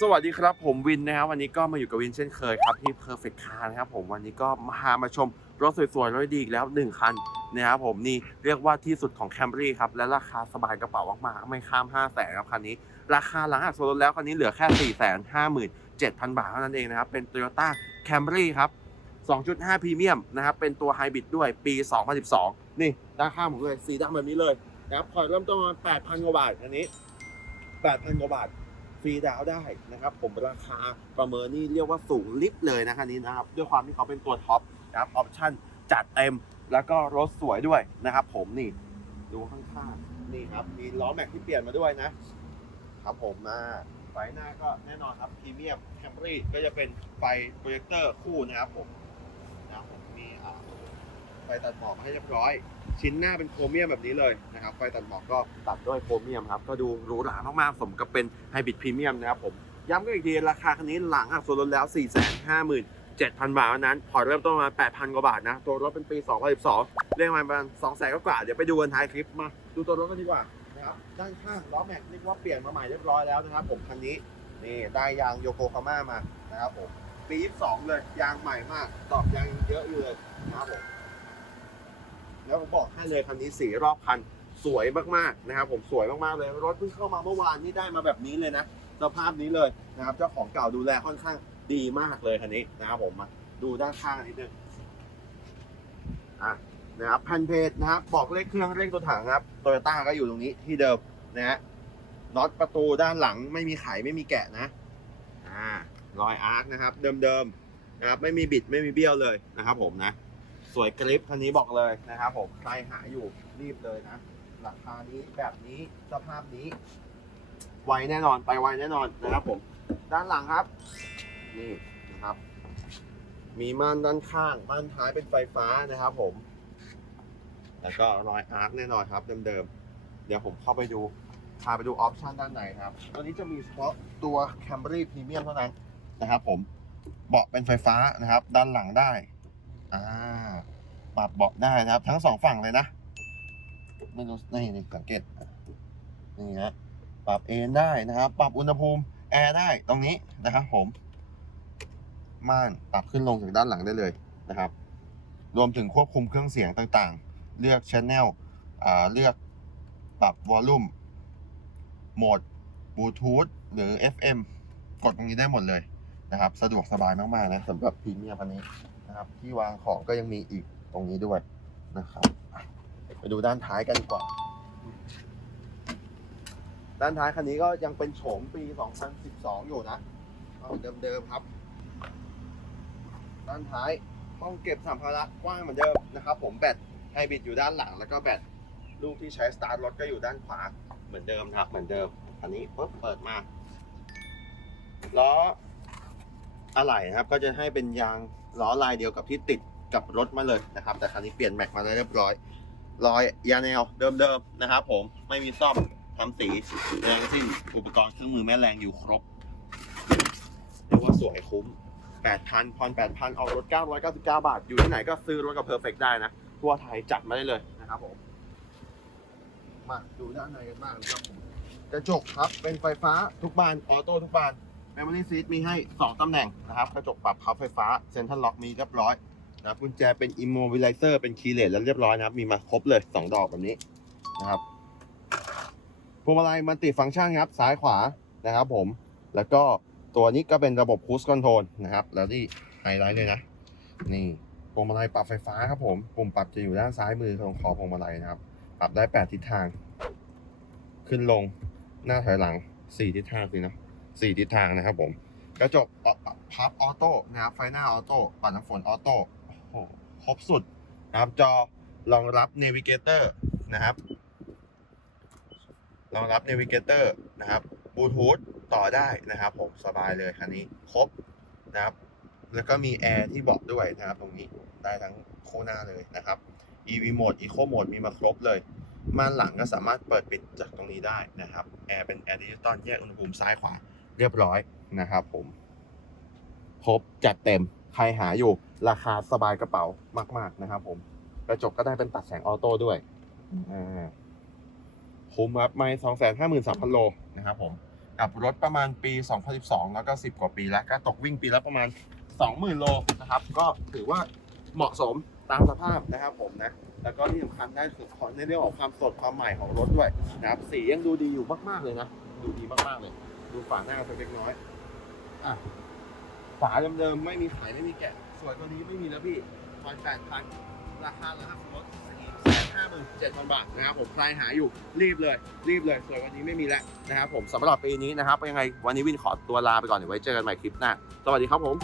สวัสดีครับผมวินนะครับวันนี้ก็มาอยู่กับวินเช่นเคยครับที่ Perfect Car นะครับผมวันนี้ก็มาหามาชมรถสวยๆรถดีอีกแล้ว 1 คันนะครับผมนี่เรียกว่าที่สุดของ Camry ครับและราคาสบายกระเป๋ามากๆไม่ข้าม 5 0 0แสนครับคันนี้ ราคาหลังหักส่วนลดแล้วคันนี้เหลือแค่ 4 5 7 0 0 0 บาทเท่านั้นเองนะครับเป็น Toyota Camry ครับ 2.5พรีเมียมนะครับเป็นตัวไฮบริดด้วยปี 2012 นี่ด้านข้างผมเลยสีดำแบบนี้เลยนะครับผ่อนเริ่มต้นมา8,000กว่าบาทอันนี้8,000กว่าบาท ฟรีดาวได้นะครับ ผมราคาประเมินนี่เรียกว่าสูงลิฟต์เลยนะคันนี้นะครับ ด้วยความที่เขาเป็นตัวท็อปนะครับออปชั่นจัดเต็มแล้วก็รถสวยด้วยนะครับผมนี่ดูข้างๆนี่ครับมีล้อแม็กที่เปลี่ยนมาด้วยนะครับผมมาไฟหน้าก็แน่นอนครับพรีเมียมแคมรี่ก็จะเป็นไฟโปรเจคเตอร์คู่นะครับผมนะครับผม ไฟตัดหมอกให้เรียบร้อย ชิ้นหน้าเป็นโครเมียมแบบนี้เลยนะครับไฟตัดหมอกก็ตัดด้วยโครเมียมครับก็ดูหรูหรามากๆสมกับเป็นไฮบริดพรีเมียมนะครับผมย้ำกันอีกทีราคาคันนี้หลังหักส่วนลดแล้ว 4 5 7 0 0 0 บาทเท่านั้นผ่อนเริ่มต้นมา 8,000 กว่าบาทนะ ตัวรถเป็นปี 2012 เรียกมาประมาณ2แสนกว่า เดี๋ยวไปดูกันท้ายคลิปมา ดูตัวรถกันดีกว่านะครับด้านข้างล้อแม็กซ์เรียกว่าเปลี่ยนมาใหม่เรียบร้อยแล้วนะครับ ผมคันนี้นี่ได้ยางโยโกฮาม่ามานะครับผมปี 22 เลยยางใหม่มาก ตอบยางเยอะอยู่เลยนะครับผม แล้วผมบอกให้เลยคันนี้สีรอบคันสวยมากๆนะครับผมสวยมากๆเลยรถเพิ่งเข้ามาเมื่อวานนี่ได้มาแบบนี้เลยนะสภาพนี้เลยนะครับเจ้าของเก่าดูแลค่อนข้างดีมากเลยคันนี้นะครับผมมาดูด้านข้างนิดนึงอะนะครับแผ่นเพจนะครับบอกเลขเครื่องเลขตัวถังครับโตโยต้าก็อยู่ตรงนี้ที่เดิมนะฮะน็อตประตูด้านหลังไม่มีไขไม่มีแกะนะอ่ารอยอาร์คนะครับ เดิมๆนะครับไม่มีบิดไม่มีเบี้ยวเลยนะครับผมนะ สวยกริปคันนี้บอกเลยนะครับผมใครหาอยู่รีบเลยนะราคานี้แบบนี้สภาพนี้ ไวแน่นอนไปไวแน่นอนนะครับผม ด้านหลังครับ นี่นะครับ มีม่านด้านข้างม่านท้ายเป็นไฟฟ้านะครับ ผม แล้วก็รอยอาร์คแน่นอนครับเดิมๆเดี๋ยวผมเข้าไปดูพาไปดูออปชันด้านในครับ ตัวนี้จะมีเฉพาะตัว Camry Premium เท่านั้นนะครับ ผม เบาะเป็นไฟฟ้านะครับ ด้านหลังได้ อ่า ปรับเบาะได้นะครับ ทั้งสองฝั่งเลยนะไม่รู้นี่นี่สังเกตนี่ฮะปรับเอนได้นะครับ ปรับอุณหภูมิแอร์ได้ตรงนี้นะครับผม ม่านปรับขึ้นลงจากด้านหลังได้เลยนะครับ รวมถึงควบคุมเครื่องเสียงต่างๆ เลือกชแนลเลือกปรับวอลลุ่มโหมดบลูทูธหรือ FM กดตรงนี้ได้หมดเลยนะครับ สะดวกสบายมากๆนะสำหรับพรีเมียมอันนี้นะครับ ที่วางของก็ยังมีอีก ตรงนี้ด้วยนะครับ ไปดูด้านท้ายกันดีกว่า ด้านท้ายคันนี้ก็ยังเป็นโฉมปี 2012 อยู่นะเดิมๆครับ ด้านท้ายห้องเก็บสัมภาระกว้างเหมือนเดิมนะครับผมแบตไฮบริดอยู่ด้านหลังแล้วก็แบตลูกที่ใช้สตาร์ทรถก็อยู่ด้านขวาเหมือนเดิมครับเหมือนเดิม อันนี้ปุ๊บเปิดมาล้ออะไหล่นะครับก็จะให้เป็นยางล้อลายเดียวกับที่ติด กับรถมาเลยนะครับ แต่คันนี้เปลี่ยนแม็กมาแล้เรียบร้อย รอยยาแนวเดิมๆนะครับ ผมไม่มีซ่อมทำสีแรงสิ้นอุปกรณ์เครื่องมือแม่แรงอยู่ครบเรียกว่าสวยคุ้ม 8,000พร8,000เอารถ 999 บาท อยู่ที่ไหนก็ซื้อรถกับเพอร์เฟกได้นะ ทั่วไทยจัดมาได้เลยนะครับผม มาดูด้านในกันบ้างนะครับผมกระจกครับ เป็นไฟฟ้าทุกบาน ออโต้ทุกบาน Memory Seat มีให้ 2 ตำแหน่งนะครับ กระจกปรับพับไฟฟ้า Central Lock มีเรียบร้อย นะครับกุญแจเป็น Immobilizer เป็น Keyless แล้วเรียบร้อยนะครับ มีมาครบเลย 2 ดอกแบบนี้นะครับพวงมาลัยมันติฟังก์ชันครับซ้ายขวานะครับผมแล้วก็ตัวนี้ก็เป็นระบบ Cruise Control นะครับ แล้วที่ไฮไลท์เลยนะ นี่พวงมาลัยปรับไฟฟ้าครับผมปุ่มปรับจะอยู่ด้านซ้ายมือตรงคอพวงมาลัยนะครับ ปรับได้ 8 ทิศทาง ขึ้นลงหน้าถอยหลัง 4 ทิศทางสินะสี่ทิศทางนะครับผม กระจกพับออโต้นะครับไฟหน้าออโต้ปัดน้ำฝนออโต้ หครบสุดนะครับจอรองรับเนวิเกเตอร์นะครับรองรับเนวิเกเตอร์นะครับบลูทูธต่อได้นะครับ ผมสบายเลยคันนี้ครบนะครับ แล้วก็มีแอร์ที่เบาะด้วยนะครับ ตรงนี้ได้ทั้งโคหน้าเลยนะครับ EV Mode Eco Mode มีมาครบเลยม่านหลังก็สามารถเปิดปิดจากตรงนี้ได้นะครับแอร์เป็นแอร์ดิจิตอลแยกอุณหภูมิซ้ายขวาเรียบร้อยนะครับผม ครบจัดเต็มใครหาอยู่ราคาสบายกระเป๋ามาก ๆนะครับ ผมกระจกก็ได้เป็นตัดแสงออโต้ด้วยอ่าคุ้มครับไม่สองแสนห้าหมื่นสามพันโลนะครับผมกับรถประมาณปี 2012 แล้วก็ 10 กว่าปีแล้วก็ตกวิ่งปีละประมาณ 20,000 โลนะครับ ก็ถือว่าเหมาะสมตามสภาพนะครับผมนะ แล้วก็ที่สำคัญได้คือในเรื่องของความสดความใหม่ของรถด้วยนะครับ สียังดูดีอยู่มาก ๆ เลยนะ ดูดีมาก ๆ เลย ดูฝาหน้าสักเล็กน้อย อะ ฝาเดิมๆไม่มีขายไม่มีแกะ สวยตัวนี้ไม่มีแล้วพี่พันแปดพันราคาแล้วครับรถสี่แสนห้าหมื่นเจ็ดพันบาทนะครับผมใครหาอยู่รีบเลย รีบเลย สวยวันนี้ไม่มีแล้วนะครับผมสำหรับปีนี้นะครับยังไงวันนี้วินขอตัวลาไปก่อนเดี๋ยวไว้เจอกันใหม่คลิปหน้าสวัสดีครับผม